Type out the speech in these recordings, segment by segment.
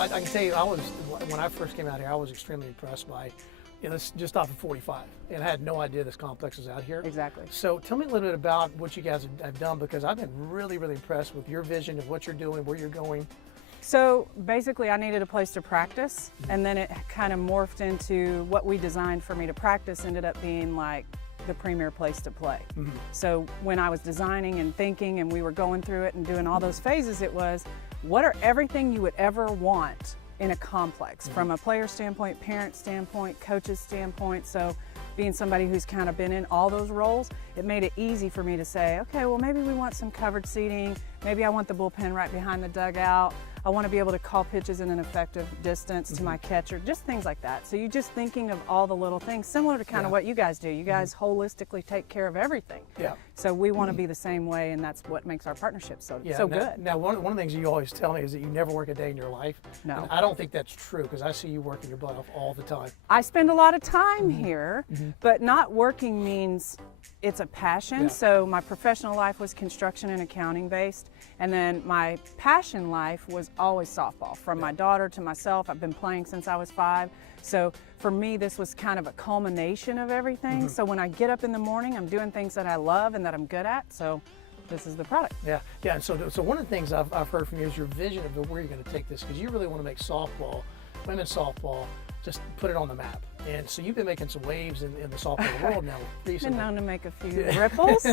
I can tell you, when I first came out here, I was extremely impressed by, this just off of 45, and I had no idea this complex was out here. Exactly. So tell me a little bit about what you guys have done, because I've been really, really impressed with your vision of what you're doing, where you're going. So basically I needed a place to practice, and then it kind of morphed into what we designed for me to practice ended up being like the premier place to play. So when I was designing and thinking and we were going through it and doing all those phases, it was, what are everything you would ever want in a complex from a player standpoint, parent standpoint, coach's standpoint. So being somebody who's kind of been in all those roles, it made it easy for me to say, okay, well, maybe we want some covered seating. Maybe I want the bullpen right behind the dugout. I want to be able to call pitches in an effective distance to my catcher, just things like that. So you're just thinking of all the little things, similar to kind of what you guys do. You guys holistically take care of everything. Yeah. So we want to be the same way, and that's what makes our partnership so good. Now, one of the things you always tell me is that you never work a day in your life. No. And I don't think that's true, because I see you working your butt off all the time. I spend a lot of time here, but not working means it's a passion. Yeah. So my professional life was construction and accounting based, and then my passion life was always softball. From my daughter to myself, I've been playing since I was 5. So for me, this was kind of a culmination of everything. So when I get up in the morning, I'm doing things that I love and that I'm good at. So this is the product. Yeah. And so one of the things I've heard from you is your vision of where you're going to take this, because you really want to make softball, women's softball, just put it on the map. And so you've been making some waves in the softball world now recently. Been known to make a few ripples.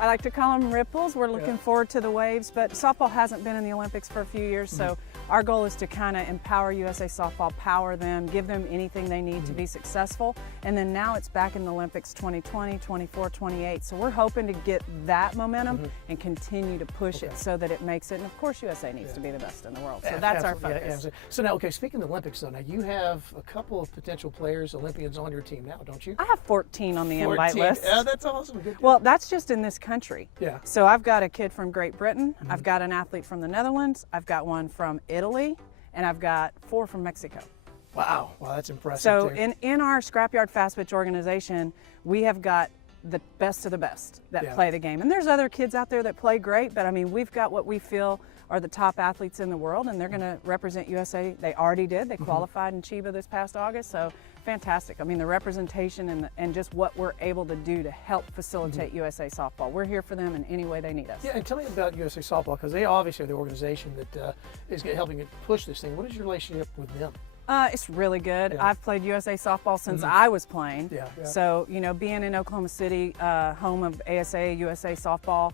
I like to call them ripples. We're looking forward to the waves, but softball hasn't been in the Olympics for a few years, so our goal is to kind of empower USA Softball, power them, give them anything they need to be successful. And then now it's back in the Olympics 2020, 24, 28. So we're hoping to get that momentum and continue to push it so that it makes it. And of course, USA needs to be the best in the world. So that's our focus. So now, okay, speaking of the Olympics though, now you have a couple of potential players, Olympians on your team now, don't you? I have 14 on the invite list. Yeah, that's awesome. Good. Well, that's just in this country. Yeah. So I've got a kid from Great Britain, I've got an athlete from the Netherlands, I've got one from Italy, and I've got 4 from Mexico. Wow, that's impressive. So too. in our Scrapyard Fast Pitch organization, we have got the best of the best that play the game. And there's other kids out there that play great, but I mean, we've got what we feel are the top athletes in the world, and they're going to represent USA. They already did. They qualified in Chiba this past August, so fantastic. I mean, the representation and just what we're able to do to help facilitate USA Softball. We're here for them in any way they need us. Yeah, and tell me about USA Softball, because they obviously are the organization that is helping it push this thing. What is your relationship with them? It's really good. Yeah. I've played USA Softball since I was playing. Yeah. So, being in Oklahoma City, home of ASA, USA Softball,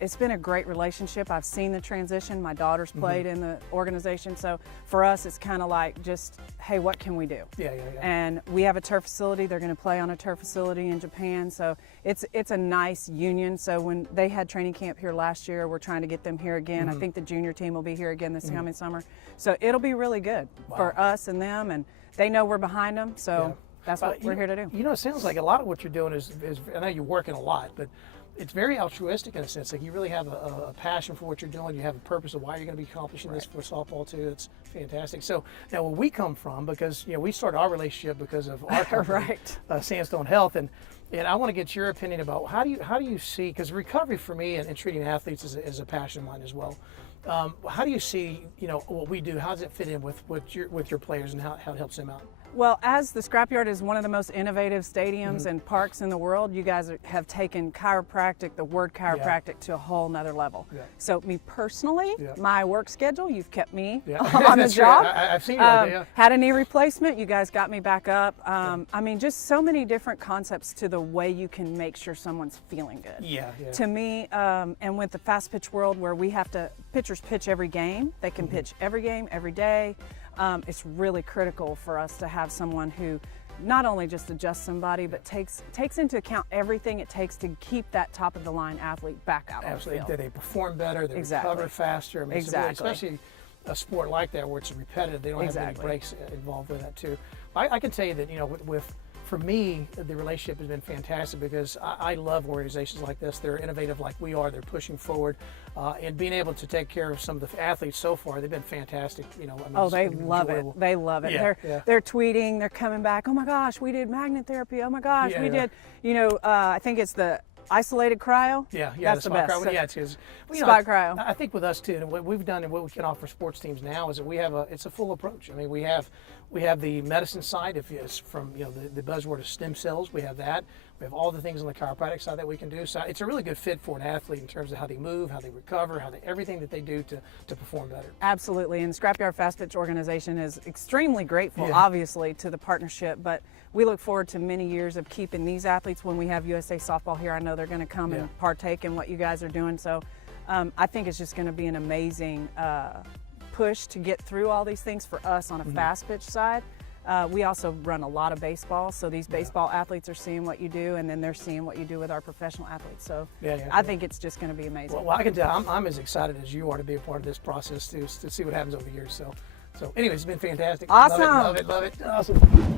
it's been a great relationship. I've seen the transition. My daughter's played in the organization. So for us, it's kind of like just, hey, what can we do? Yeah. And we have a turf facility. They're going to play on a turf facility in Japan. So it's a nice union. So when they had training camp here last year, we're trying to get them here again. I think the junior team will be here again this coming summer. So it'll be really good for us and them. And they know we're behind them. So that's what we're here to do. It sounds like a lot of what you're doing is I know you're working a lot, but it's very altruistic in a sense. Like you really have a passion for what you're doing. You have a purpose of why you're going to be accomplishing this for softball too. It's fantastic. So now where we come from, because we started our relationship because of our company, Sandstone Health, and I want to get your opinion about how do you see, because recovery for me and treating athletes is a passion of mine as well. How do you see what we do? How does it fit in with your players and how it helps them out? Well, as the Scrapyard is one of the most innovative stadiums and parks in the world, you guys have taken chiropractic, the word chiropractic, to a whole nother level. Yeah. So me personally, my work schedule, you've kept me on the job. I've seen you. Had a knee replacement, you guys got me back up. I mean, just so many different concepts to the way you can make sure someone's feeling good. Yeah. To me, and with the fast pitch world where we have to, pitchers pitch every game, they can pitch every game, every day. It's really critical for us to have someone who not only just adjusts somebody, but takes into account everything it takes to keep that top of the line athlete back out. Absolutely. On the field. They perform better, they recover faster. I mean, especially a sport like that where it's repetitive, they don't have many breaks involved with that too. I can tell you that for me, the relationship has been fantastic because I love organizations like this. They're innovative like we are. They're pushing forward. And being able to take care of some of the athletes so far, they've been fantastic. They love it. They love it. They're tweeting. They're coming back. Oh my gosh, we did magnet therapy. Oh my gosh, we did. I think it's the isolated cryo. Yeah, that's the the best. spot cryo. Yeah, it's because Spot cryo. I think with us too, and what we've done and what we can offer sports teams now is that we have it's a full approach. I mean, we have the medicine side, if it's from the buzzword of stem cells. We have that. We have all the things on the chiropractic side that we can do. So it's a really good fit for an athlete in terms of how they move, how they recover, everything that they do to perform better. Absolutely, and Scrapyard Fast Pitch organization is extremely grateful, Yeah. obviously, to the partnership, but we look forward to many years of keeping these athletes. When we have USA Softball here, I know they're going to come Yeah. and partake in what you guys are doing, so I think it's just going to be an amazing push to get through all these things for us on a fast pitch side. We also run a lot of baseball, so these baseball athletes are seeing what you do, and then they're seeing what you do with our professional athletes. So I think it's just going to be amazing. Well, I can tell I'm as excited as you are to be a part of this process to see what happens over the years. So anyways, it's been fantastic. Awesome. Love it. Awesome.